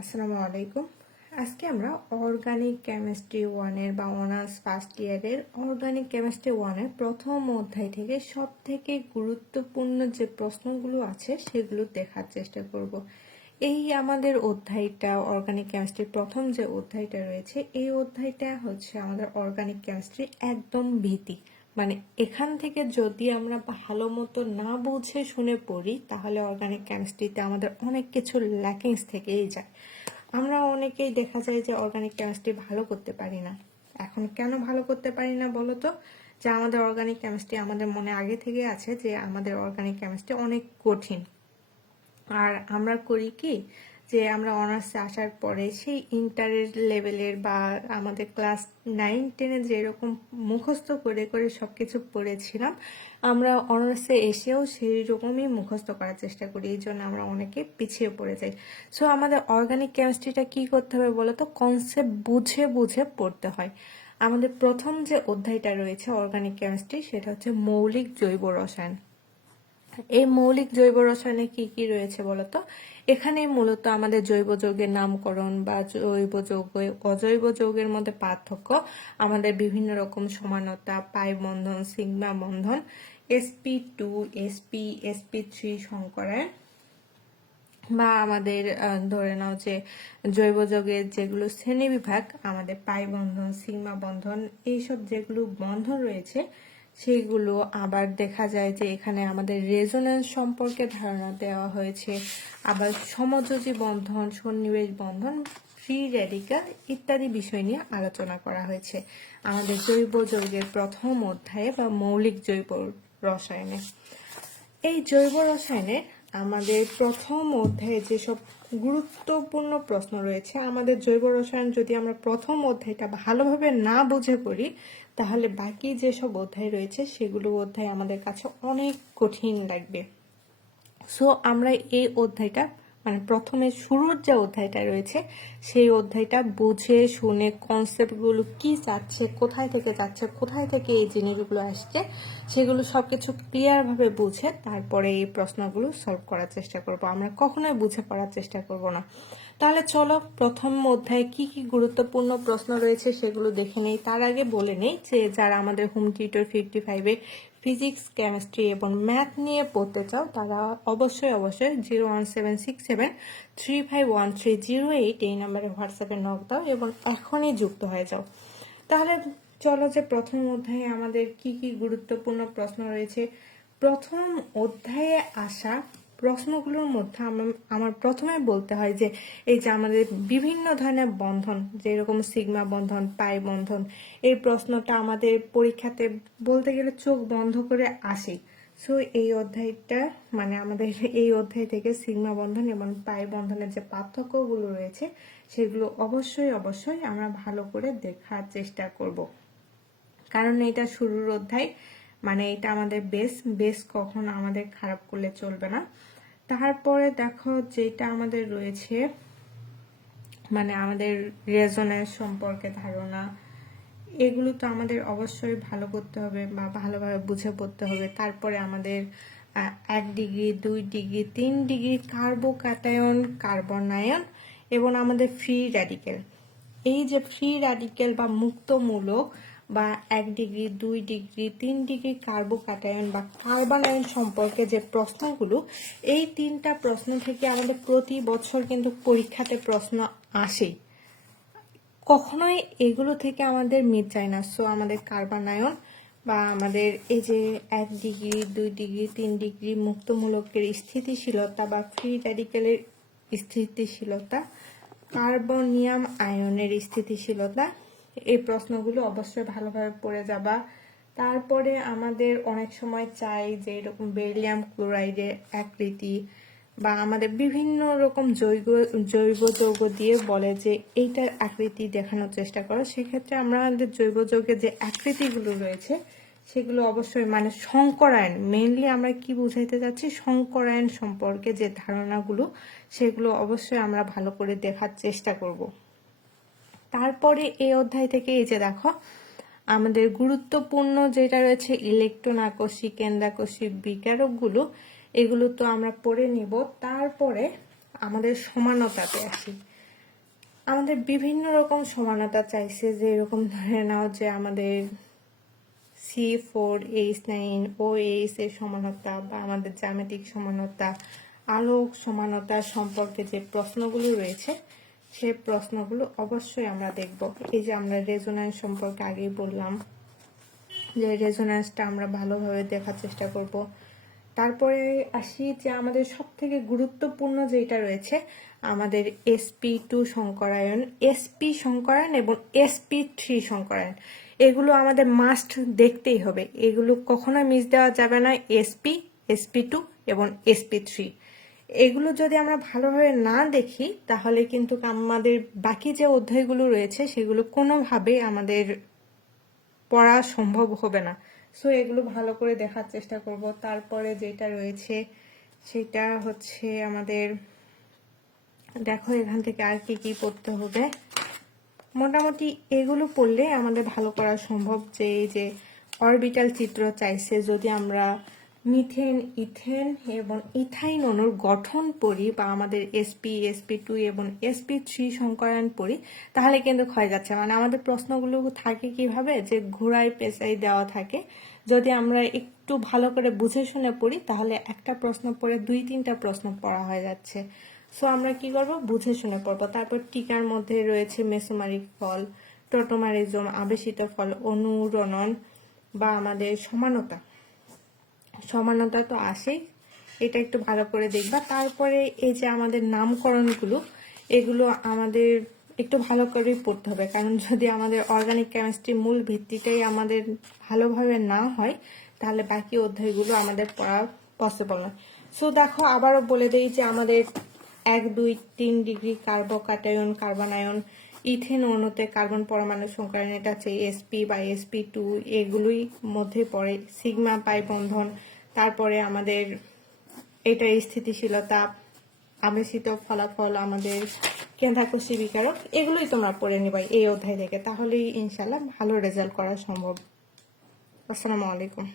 আসসালামু আলাইকুম। আজকে আমরা অর্গানিক কেমিস্ট্রি 1 এর বা অনার্স ফার্স্ট ইয়ারের অর্গানিক কেমিস্ট্রি 1 এর প্রথম অধ্যায় থেকে সবথেকে গুরুত্বপূর্ণ যে প্রশ্নগুলো আছে সেগুলো দেখার চেষ্টা করব। এই আমাদের অধ্যায়টা অর্গানিক কেমিস্ট্রির প্রথম যে অধ্যায়টা রয়েছে এই অধ্যায়টা হচ্ছে আমাদের অর্গানিক কেমিস্ট্রি একদম ভীতি, মানে এখান থেকে যদি আমরা ভালো মতো না বুঝে শুনে পড়ি তাহলে অর্গানিক কেমিস্ট্রিতে আমাদের অনেক কিছু ল্যাকিংস থেকেই যায়। আমরা অনেকেই দেখা যায় যে অর্গানিক কেমিস্ট্রি ভালো করতে পারি না। এখন কেন ভালো করতে পারি না বলো তো? যে আমাদের অর্গানিক কেমিস্ট্রি আমাদের মনে আগে থেকে আছে যে আমাদের অর্গানিক কেমিস্ট্রি অনেক কঠিন। আর আমরা করি কি যে আমরা অনার্সে আসার পরে সেই ইন্টারের লেভেলের বা আমাদের ক্লাস 9-10-এ যেরকম মুখস্থ করে করে সব কিছু পড়েছিলাম আমরা অনার্সে এসেও সেই রকমই মুখস্থ করার চেষ্টা করি, এই জন্য আমরা অনেকে পিছিয়ে পড়ে যাই। সো আমাদের অর্গানিক কেমিস্ট্রিটা কি করতে হবে বলো তো? কনসেপ্ট বুঝে বুঝে পড়তে হয়। আমাদের প্রথম যে অধ্যায়টা রয়েছে অর্গানিক কেমিস্ট্রি সেটা হচ্ছে মৌলিক জৈব রসায়ন। এই মৌলিক জৈব রসায়নে কি কি রয়েছে বলতো? এখানে মূলত আমাদের জৈব যৌগের নামকরণ বা জৈব যৌগ অজৈব যৌগের মধ্যে পার্থক্য, আমাদের বিভিন্ন রকম সমানতা, পাই বন্ধন, সিগমা বন্ধন, sp2 sp3 সংকরায়ন, বা আমাদের ধরে নাও যে জৈব যৌগের যেগুলো শ্রেণীবিভাগ, আমাদের পাই বন্ধন, সিগমা বন্ধন, এইসব যেগুলো বন্ধন রয়েছে সেগুলো আবার দেখা যায় যে এখানে আমাদের রেজোন্যান্স সম্পর্কে ধারণা দেওয়া হয়েছে, আবার সমযোজী বন্ধন, সন্নিবেশ বন্ধন, ফ্রি রেডিক্যাল ইত্যাদি বিষয় নিয়ে আলোচনা করা হয়েছে আমাদের জৈব যৌগের প্রথম অধ্যায়ে বা মৌলিক জৈব রসায়নে। এই জৈব রসায়নে আমাদের প্রথম অধ্যায়ে যেসব গুরুত্বপূর্ণ প্রশ্ন রয়েছে, আমাদের জৈব রসায়ন যদি আমরা প্রথম অধ্যায়টা ভালোভাবে না বুঝে পড়ি তাহলে বাকি যেসব অধ্যায় রয়েছে সেগুলো অধ্যায় আমাদের কাছে অনেক কঠিন লাগবে। সো আমরা এই অধ্যায়টা মানে প্রথমে শুরুর যে অধ্যায়টা রয়েছে সেই অধ্যায়টা বুঝে শুনে কনসেপ্টগুলো কি চাচ্ছে, কোথায় থেকে যাচ্ছে, কোথায় থেকে এই জিনিসগুলো আসছে সেগুলো সবকিছু ক্লিয়ারভাবে বুঝে তারপরে এই প্রশ্নগুলো সলভ করার চেষ্টা করব। আমরা কখনোই বুঝে পড়ার চেষ্টা করব না। তাহলে চলো প্রথম অধ্যায়ে কি কি গুরুত্বপূর্ণ প্রশ্ন রয়েছে সেগুলো দেখে নেই। তার আগে বলে নেই যে যারা আমাদের হোম টিউটর 55-এ ফিজিক্স, কেমিস্ট্রি এবং ম্যাথ নিয়ে পড়তে চাও তারা অবশ্যই 01767351308 এই নাম্বারে হোয়াটসঅ্যাপে নক দাও এবং এখনই যুক্ত হয়ে যাও। তাহলে চলো যে প্রথম অধ্যায়ে আমাদের কি কি গুরুত্বপূর্ণ প্রশ্ন রয়েছে। প্রথম অধ্যায়ে আসা প্রশ্নগুলোর মধ্যে আমার প্রথমে বলতে হয় যে এই যে আমাদের বিভিন্ন ধরনের বন্ধন, যেরকম সিগমা বন্ধন, পাই বন্ধন, এই প্রশ্নটা আমাদের পরীক্ষাতে বলতে গেলে চোখ বন্ধ করে আসে। সো এই অধ্যায়টা মানে আমাদের এই অধ্যায় থেকে সিগমা বন্ধন এবং পাই বন্ধনের যে পার্থক্যগুলো রয়েছে সেগুলো অবশ্যই অবশ্যই আমরা ভালো করে দেখার চেষ্টা করব, কারণ এটা শুরুর অধ্যায়, মানে এটা আমাদের বেস কখনো আমাদের খারাপ করলে চলবে না। তারপরে দেখো যেটা আমাদের রয়েছে মানে আমাদের রেজোন্যান্স সম্পর্কে ধারণা, এগুলো তো আমাদের অবশ্যই ভালো করতে হবে বা ভালোভাবে বুঝে পড়তে হবে। তারপরে আমাদের 1 degree, 2 degree, 3 degree carbocation, carbanion এবং আমাদের ফ্রি র্যাডিক্যাল। এই যে ফ্রি র্যাডিক্যাল বা মুক্তমূলক বা 1 ডিগ্রি, 2 ডিগ্রি, 3 ডিগ্রি কার্বোক্যাটায়ন বা কার্বনায়ন সম্পর্কে যে প্রশ্নগুলো, এই 3টা প্রশ্ন থেকে আমাদের প্রতি বছর কিন্তু পরীক্ষাতে প্রশ্ন আসেই, কখনোই এগুলো থেকে আমাদের মিট যায় না। সো আমাদের কার্বনায়ন বা আমাদের এই যে 1 ডিগ্রি, 2 ডিগ্রি, 3 ডিগ্রি মুক্তমূলকের স্থিতিশীলতা বা ফ্রি র্যাডিক্যালের স্থিতিশীলতা, কার্বনিয়াম আয়নের স্থিতিশীলতা, এই প্রশ্নগুলো অবশ্যই ভালোভাবে পড়ে যাবা। তারপরে আমাদের অনেক সময় চাই যে এরকম বেরিলিয়াম ক্লোরাইডের আকৃতি বা আমাদের বিভিন্ন রকম জৈব যৌগ দিয়ে বলে যে এইটার আকৃতি দেখানোর চেষ্টা করো। সেক্ষেত্রে আমরা আমাদের জৈব যৌগের যে আকৃতিগুলো রয়েছে সেগুলো অবশ্যই মানে সংকরায়ন, মেইনলি আমরা কি বুঝাইতে যাচ্ছি, সংকরায়ন সম্পর্কে যে ধারণাগুলো সেগুলো অবশ্যই আমরা ভালো করে দেখার চেষ্টা করব। তারপরে এই অধ্যায় থেকে এই যে দেখো আমাদের গুরুত্বপূর্ণ যেটা রয়েছে ইলেকট্রন আকর্ষী, কেন্দ্রাকর্ষী বিকারকগুলো, এগুলো তো আমরা পড়ে নিব। তারপরে আমাদের সমানতাতে আসি। আমাদের বিভিন্ন রকম সমানতা চাইছে, যে এরকম ধরে নাও যে আমাদের C4H9 OH এর সমানতা বা আমাদের জ্যামিতিক সমানতা, আলোক সমানতা সম্পর্কে যে প্রশ্নগুলো রয়েছে সেই প্রশ্নগুলো অবশ্যই আমরা দেখব। এই যে আমরা রেজোন্যান্স সম্পর্কে আগেই বললাম যে রেজোন্যান্সটা আমরা ভালোভাবে দেখার চেষ্টা করব। তারপরে আসি যে আমাদের সব থেকে গুরুত্বপূর্ণ যেটা রয়েছে আমাদের sp2 সংকরায়ন, sp সংকরায়ন এবং sp3 সংকরায়ন, এগুলো আমাদের মাস্ট দেখতেই হবে। এগুলো কখনো মিস দেওয়া যাবে না, sp, sp2 এবং sp3। এগুলো যদি আমরা ভালোভাবে না দেখি তাহলে কিন্তু আমাদের বাকি যে অধ্যায়গুলো রয়েছে সেগুলো কোনোভাবেই আমাদের পড়া সম্ভব হবে না। সো এগুলো ভালো করে দেখার চেষ্টা করব। তারপরে যেটা রয়েছে সেটা হচ্ছে আমাদের, দেখো এখান থেকে আর কি কি পড়তে হবে। মোটামুটি এগুলো পড়লে আমাদের ভালো করা সম্ভব। যে এই যে অরবিটাল চিত্র চাইছে, যদি আমরা মিথেন, ইথেন এবং ইথাইন অণুর গঠন পড়ি বা আমাদের sp, sp2 এবং sp3 সংকরায়ন পড়ি তাহলে কিন্তু ক্ষয় যাচ্ছে। মানে আমাদের প্রশ্নগুলো থাকে কিভাবে, যে ঘোড়ায় পেঁচাই দেওয়া থাকে। যদি আমরা একটু ভালো করে বুঝে শুনে পড়ি তাহলে একটা প্রশ্ন পড়ে 2-3টা প্রশ্ন পড়া হয়ে যাচ্ছে। সো আমরা কি করব, বুঝে শুনে পড়বো। তারপর টিকার মধ্যে রয়েছে মেসোমারিক ফল, টোটোমারিজম, আবেশিত ফল, অনুরণন বা আমাদের সমানতা। সমানতা তো আসেই, এটা একটু ভালো করে দেখবা। তারপরে এই যে আমাদের নামকরণগুলো, এগুলো আমাদের একটু ভালো করে পড়তে হবে, কারণ যদি আমাদের অর্গানিক কেমিস্ট্রি মূল ভিত্তিটাই আমাদের ভালোভাবে না হয় তাহলে বাকি অধ্যায়গুলো আমাদের পড়া পসিবল নয়। সো দেখো আবারও বলে দেই যে আমাদের 1, 2, 3 ডিগ্রি কার্বোকাটায়ন, কার্বনায়ন, ইথেন অণুতে কার্বন পরমাণু সংকরায়ন, এটা হচ্ছে sp বা sp2, এগুলোই মধ্যে পড়ে। সিগমা পাই বন্ধন, তারপরে আমাদের এটার স্থিতিশীলতা, আবেশিত ফলাফল, আমাদের কেন্দ্রাকর্ষী বিকারক, এগুলোই তোমরা পড়ে নিবা এই অধ্যায় থেকে। তাহলেই ইনশাল্লাহ ভালো রেজাল্ট করা সম্ভব। আসসালামু আলাইকুম।